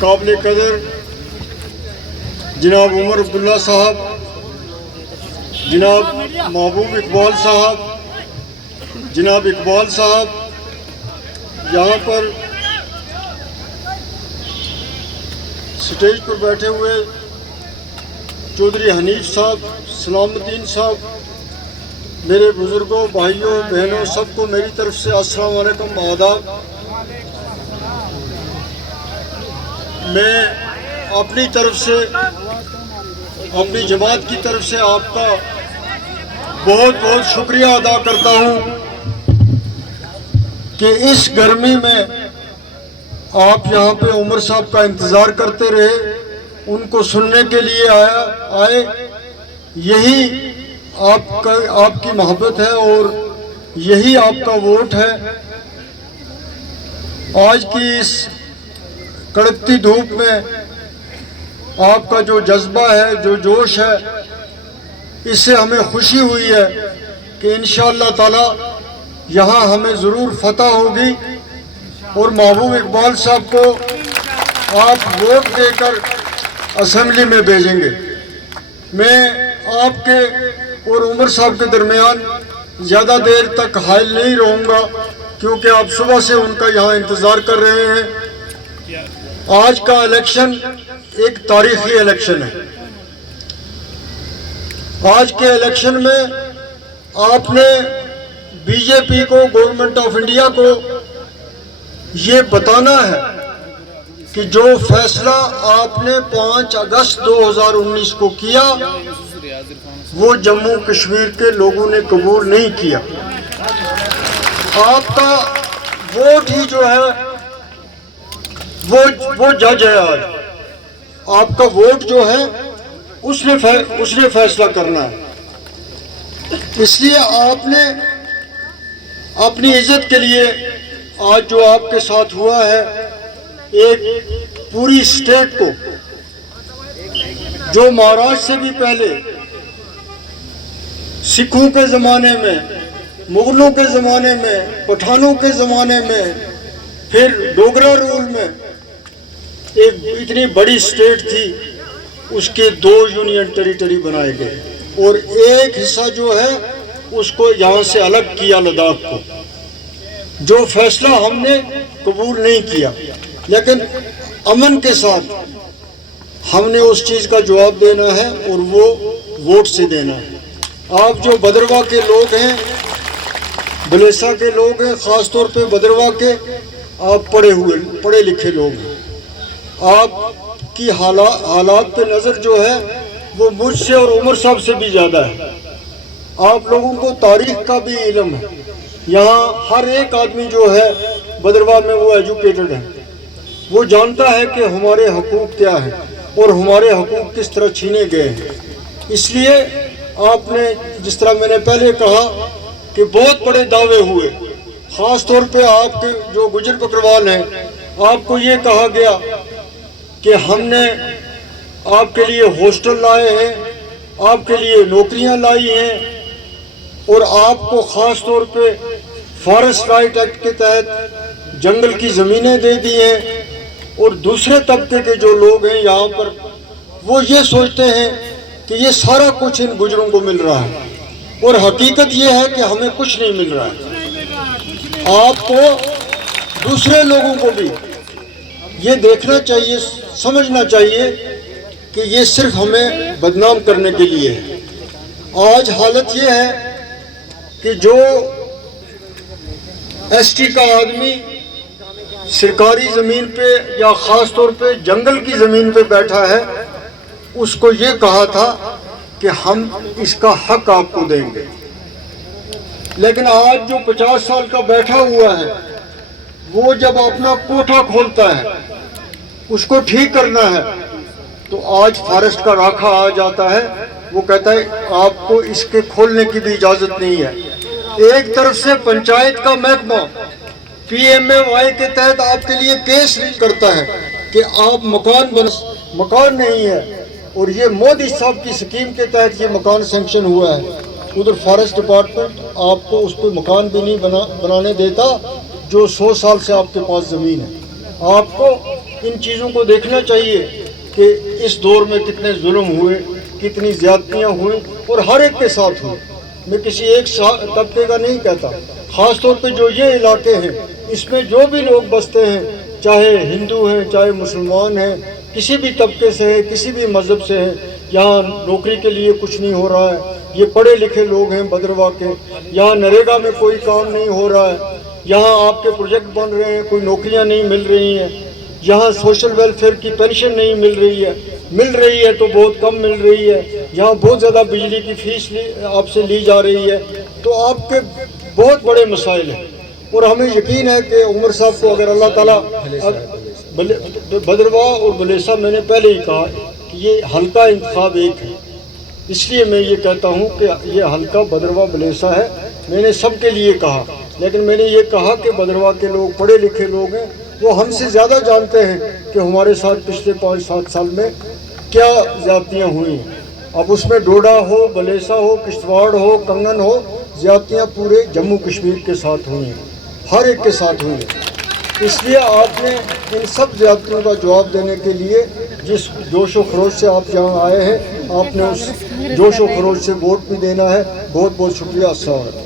قابل قدر جناب عمر عبداللہ صاحب، جناب محبوب اقبال صاحب، جناب اقبال صاحب، یہاں پر سٹیج پر بیٹھے ہوئے چودھری حنیف صاحب، سلام الدین صاحب، میرے بزرگوں، بھائیوں، بہنوں، سب کو میری طرف سے السلام علیکم، آداب۔ میں اپنی طرف سے، اپنی جماعت کی طرف سے آپ کا بہت بہت شکریہ ادا کرتا ہوں کہ اس گرمی میں آپ یہاں پہ عمر صاحب کا انتظار کرتے رہے، ان کو سننے کے لیے آئے۔ یہی آپ کی محبت ہے اور یہی آپ کا ووٹ ہے۔ آج کی اس کڑکتی دھوپ میں آپ کا جو جذبہ ہے، جو جوش ہے، اس سے ہمیں خوشی ہوئی ہے کہ انشاءاللہ تعالی یہاں ہمیں ضرور فتح ہوگی اور محبوب اقبال صاحب کو آپ ووٹ دے کر اسمبلی میں بھیجیں گے۔ میں آپ کے اور عمر صاحب کے درمیان زیادہ دیر تک حائل نہیں رہوں گا کیونکہ آپ صبح سے ان کا یہاں انتظار کر رہے ہیں۔ آج کا الیکشن ایک تاریخی الیکشن ہے۔ آج کے الیکشن میں آپ نے بی جے پی کو، گورنمنٹ آف انڈیا کو یہ بتانا ہے کہ جو فیصلہ آپ نے 5 اگست 2019 کو کیا وہ جموں کشمیر کے لوگوں نے قبول نہیں کیا۔ آپ کا ووٹ ہی جو ہے وہ جج ہے۔ آج آپ کا ووٹ جو ہے اس نے فیصلہ کرنا ہے۔ اس لیے آپ نے اپنی عزت کے لیے آج جو آپ کے ساتھ ہوا ہے، ایک پوری اسٹیٹ کو جو مہاراج سے بھی پہلے سکھوں کے زمانے میں، مغلوں کے زمانے میں، پٹھانوں کے زمانے میں، پھر ڈوگرا رول میں ایک اتنی بڑی اسٹیٹ تھی، اس کے 2 یونین ٹیریٹری بنائے گئے اور ایک حصہ جو ہے اس کو یہاں سے الگ کیا، لداخ کو، جو فیصلہ ہم نے قبول نہیں کیا، لیکن امن کے ساتھ ہم نے اس چیز کا جواب دینا ہے اور وہ ووٹ سے دینا ہے۔ آپ جو بدرواہ کے لوگ ہیں، بلیسا کے لوگ ہیں، خاص طور پہ بدرواہ کے، آپ پڑھے لکھے لوگ ہیں۔ آپ کی حالات پہ نظر جو ہے وہ مجھ سے اور عمر صاحب سے بھی زیادہ ہے۔ آپ لوگوں کو تاریخ کا بھی علم ہے۔ یہاں ہر ایک آدمی جو ہے بدرواہ میں وہ ایجوکیٹڈ ہے، وہ جانتا ہے کہ ہمارے حقوق کیا ہیں اور ہمارے حقوق کس طرح چھینے گئے ہیں۔ اس لیے آپ نے، جس طرح میں نے پہلے کہا کہ بہت بڑے دعوے ہوئے، خاص طور پہ آپ کے جو گجر بکروال ہیں، آپ کو یہ کہا گیا کہ ہم نے آپ کے لیے ہاسٹل لائے ہیں، آپ کے لیے نوکریاں لائی ہیں اور آپ کو خاص طور پہ فارسٹ رائٹ ایکٹ کے تحت جنگل کی زمینیں دے دی ہیں۔ اور دوسرے طبقے کے جو لوگ ہیں یہاں پر، وہ یہ سوچتے ہیں کہ یہ سارا کچھ ان گجروں کو مل رہا ہے اور حقیقت یہ ہے کہ ہمیں کچھ نہیں مل رہا ہے۔ آپ کو، دوسرے لوگوں کو بھی یہ دیکھنا چاہیے، سمجھنا چاہیے کہ یہ صرف ہمیں بدنام کرنے کے لیے ہے۔ آج حالت یہ ہے کہ جو ایس ٹی کا آدمی سرکاری زمین پہ یا خاص طور پہ جنگل کی زمین پہ بیٹھا ہے، اس کو یہ کہا تھا کہ ہم اس کا حق آپ کو دیں گے، لیکن آج جو 50 سال کا بیٹھا ہوا ہے، وہ جب اپنا کوٹھا کھولتا ہے، اس کو ٹھیک کرنا ہے، تو آج فارسٹ کا راکھا آ جاتا ہے، وہ کہتا ہے آپ کو اس کے کھولنے کی بھی اجازت نہیں ہے۔ ایک طرف سے پنچایت کا محکمہ پی ایم اے وائی کے تحت آپ کے لیے کیس کرتا ہے کہ آپ مکان نہیں ہے، اور یہ مودی صاحب کی سکیم کے تحت یہ مکان سینکشن ہوا ہے۔ ادھر فارسٹ ڈپارٹمنٹ آپ کو اس پہ مکان بھی نہیں بنانے دیتا جو 100 سال سے آپ کے پاس زمین ہے۔ آپ کو ان چیزوں کو دیکھنا چاہیے کہ اس دور میں کتنے ظلم ہوئے, کتنی زیادتیاں ہوئیں, اور ہر ایک کے ساتھ ہوئے. میں کسی ایک طبقے کا نہیں کہتا, خاص طور پہ جو یہ علاقے ہیں اس میں جو بھی لوگ بستے ہیں, چاہے ہندو ہیں چاہے مسلمان ہیں, کسی بھی طبقے سے ہیں, کسی بھی مذہب سے ہیں, یہاں نوکری کے لیے کچھ نہیں ہو رہا ہے. یہ پڑھے لکھے لوگ ہیں بدرواہ کے. یہاں نریگا میں کوئی کام نہیں ہو رہا ہے, یہاں آپ کے پروجیکٹ بن رہے ہیں, کوئی نوکریاں نہیں مل رہی ہیں, یہاں سوشل ویلفیئر کی پینشن نہیں مل رہی ہے تو بہت کم مل رہی ہے, یہاں بہت زیادہ بجلی کی فیس آپ سے لی جا رہی ہے. تو آپ کے بہت بڑے مسائل ہیں, اور ہمیں یقین ہے کہ عمر صاحب کو اگر اللہ تعالیٰ, بدرواہ اور بلیسا میں نے پہلے ہی کہا کہ یہ حلقہ انتخاب ایک ہے, اس لیے میں یہ کہتا ہوں کہ یہ حلقہ بدرواہ بلیسا ہے. میں نے سب کے لیے کہا, لیکن میں نے یہ کہا کہ بدرواہ کے لوگ پڑھے لکھے لوگ ہیں, وہ ہم سے زیادہ جانتے ہیں کہ ہمارے ساتھ پچھلے 5-7 سال میں کیا زیادتیاں ہوئی ہیں. اب اس میں ڈوڈا ہو, بلیسا ہو, کشتواڑ ہو, کنگن ہو, زیادتیاں پورے جموں کشمیر کے ساتھ ہوئی ہیں, ہر ایک کے ساتھ ہوئی ہیں. اس لیے آپ نے ان سب زیادتیوں کا جواب دینے کے لیے جس جوش و خروش سے آپ یہاں آئے ہیں, آپ نے اس جوش و خروش سے ووٹ بھی دینا ہے. بہت بہت شکریہ. السلام علیکم.